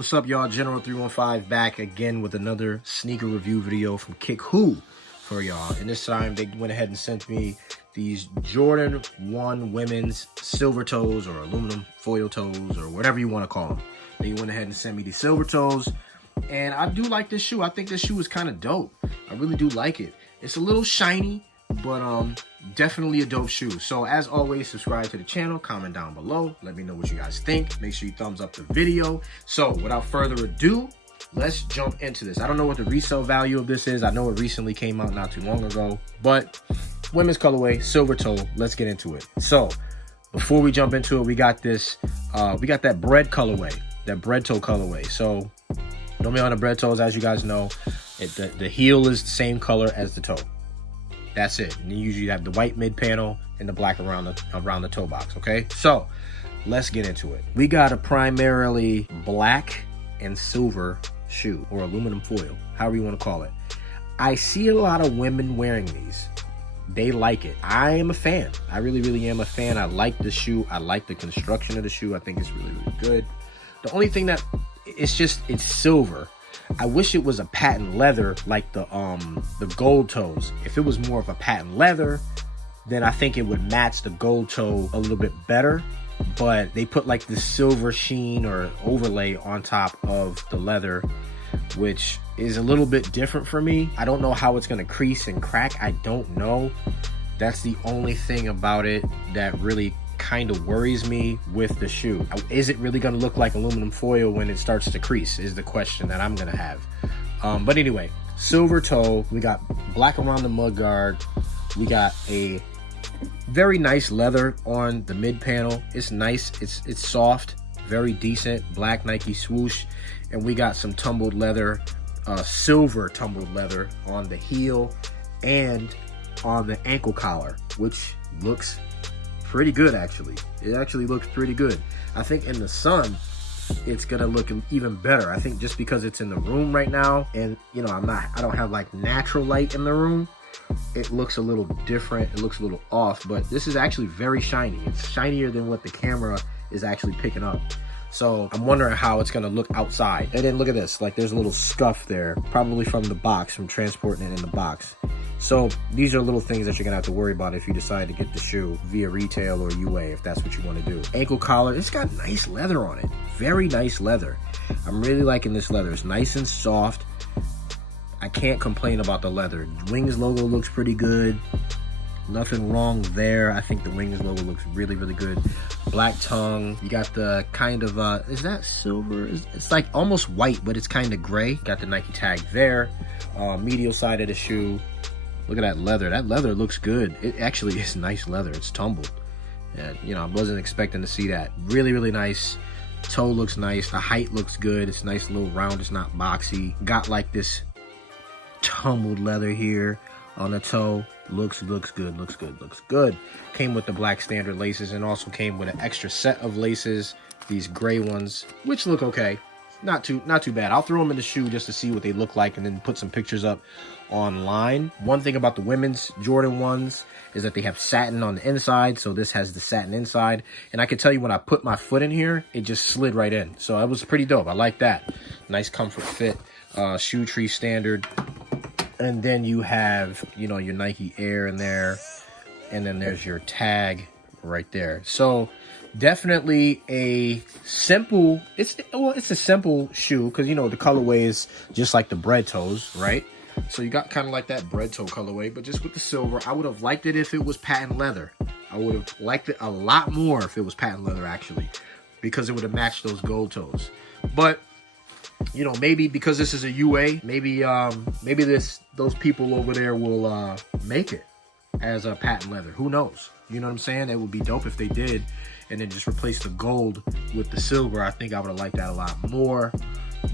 What's up, y'all? General 315 back again with another sneaker review video from Kick Who for y'all. And this time they went ahead and sent me these Jordan 1 women's silver toes or aluminum foil toes or whatever you want to call them. They went ahead and sent me these silver toes. And I do like this shoe. I think this shoe is kind of dope. I really do like it. It's a little shiny, but definitely a dope shoe. So as always, subscribe to the channel, comment down below, let me know what you guys think. Make sure you thumbs up the video. So without further ado, let's jump into this. I don't know what the resale value of this is. I know it recently came out not too long ago, but women's colorway, silver toe. Let's get into it. So before we jump into it, we got this we got that bread colorway, that bread toe colorway. So normally on the bread toes, as you guys know, the heel is the same color as the toe. That's it. And you usually have the white mid panel and the black around the toe box. Okay, so let's get into it. We got a primarily black and silver shoe, or aluminum foil, however you want to call it. I see a lot of women wearing these. They like it. I am a fan. I really am a fan. I like the shoe. I like the construction of the shoe. I think it's really good. The only thing that it's silver. I wish it was a patent leather like the gold toes. If it was more of a patent leather, then I think it would match the gold toe a little bit better. But they put like this silver sheen or overlay on top of the leather, which is a little bit different for me. I don't know how it's gonna crease and crack. I don't know. That's the only thing about it that really kind of worries me with the shoe. Is it really going to look like aluminum foil when it starts to crease is the question that I'm going to have. But anyway, silver toe. We got black around the mud guard. We got a very nice leather on the mid panel. It's nice. It's soft, very decent. Black Nike swoosh. And we got some tumbled leather, silver tumbled leather on the heel and on the ankle collar, which looks pretty good. Actually, it actually looks pretty good. I think in the sun it's gonna look even better. I think just because it's in the room right now, and you know, I don't have like natural light in the room, it looks a little different. It looks a little off, but this is actually very shiny. It's shinier than what the camera is actually picking up. So I'm wondering how it's gonna look outside. And then look at this, like there's a little scuff there, probably from the box, from transporting it in the box. So these are little things that you're gonna have to worry about if you decide to get the shoe via retail or UA, if that's what you want to do. Ankle collar, it's got nice leather on it. Very nice leather. I'm really liking this leather. It's nice and soft. I can't complain about the leather. Wings logo looks pretty good. Nothing wrong there. I think the Wings logo looks really good. Black tongue. You got the kind of, is that silver? It's like almost white, but it's kind of gray. Got the Nike tag there. Medial side of the shoe. Look at that leather. That leather looks good. It actually is nice leather. It's tumbled. And, you know, I wasn't expecting to see that. Really nice. Toe looks nice. The height looks good. It's nice, little round. It's not boxy. Got like this tumbled leather here on the toe. Looks good. Came with the black standard laces and also came with an extra set of laces. These gray ones, which look okay. Not too bad. I'll throw them in the shoe just to see what they look like and then put some pictures up online. One thing about the women's Jordan 1s is that they have satin on the inside, so this has the satin inside. And I can tell you when I put my foot in here, it just slid right in. So it was pretty dope. I like that. Nice comfort fit, shoe tree standard. And then you have, you know, your Nike Air in there, and then there's your tag right there. So definitely a simple, it's a simple shoe because, you know, the colorway is just like the bread toes, right? So you got kind of like that bread toe colorway, but just with the silver. I would have liked it if it was patent leather. I would have liked it a lot more if it was patent leather, actually, because it would have matched those gold toes. But you know, maybe because this is a UA, maybe those people over there will make it as a patent leather. Who knows? You know what I'm saying? It would be dope if they did, and then just replace the gold with the silver. I think I would have liked that a lot more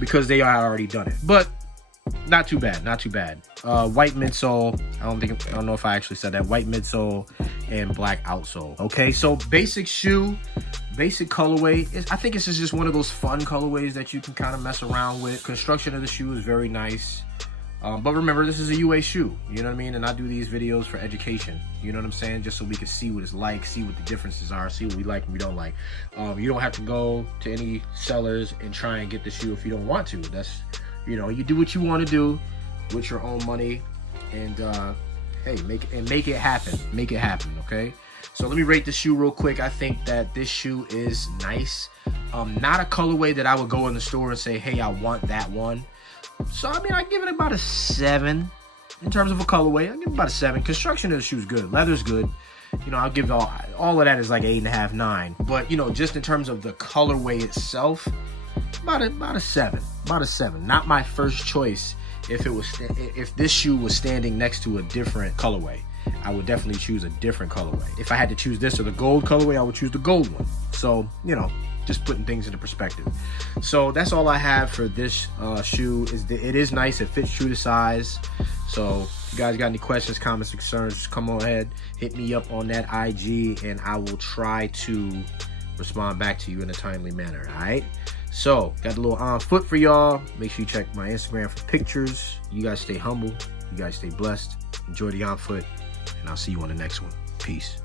because they are already done it. But not too bad. White midsole. I don't know if I actually said that. White midsole and black outsole. Okay, so basic shoe. Basic colorway. I think this is just one of those fun colorways that you can kind of mess around with. Construction of the shoe is very nice. But remember, this is a UA shoe, you know what I mean? And I do these videos for education, you know what I'm saying? Just so we can see what it's like, see what the differences are, see what we like and we don't like. You don't have to go to any sellers and try and get the shoe if you don't want to. That's, you know, you do what you want to do with your own money, and hey, make it happen. Make it happen, okay? So let me rate the shoe real quick. I think that this shoe is nice. Not a colorway that I would go in the store and say, hey, I want that one. So, I mean, I give it about a 7 in terms of a colorway. I give it about a 7. Construction of the shoe is good. Leather's good. You know, I'll give all of that is like 8.5, 9. But, you know, just in terms of the colorway itself, about a 7. About a 7. Not my first choice if this shoe was standing next to a different colorway. I would definitely choose a different colorway. If I had to choose this or the gold colorway, I would choose the gold one. So, you know, just putting things into perspective. So that's all I have for this shoe. It is nice. It fits true to size. So if you guys got any questions, comments, concerns, just come on ahead, hit me up on that IG, and I will try to respond back to you in a timely manner. All right. So got a little on foot for y'all. Make sure you check my Instagram for pictures. You guys stay humble. You guys stay blessed. Enjoy the on foot, and I'll see you on the next one. Peace.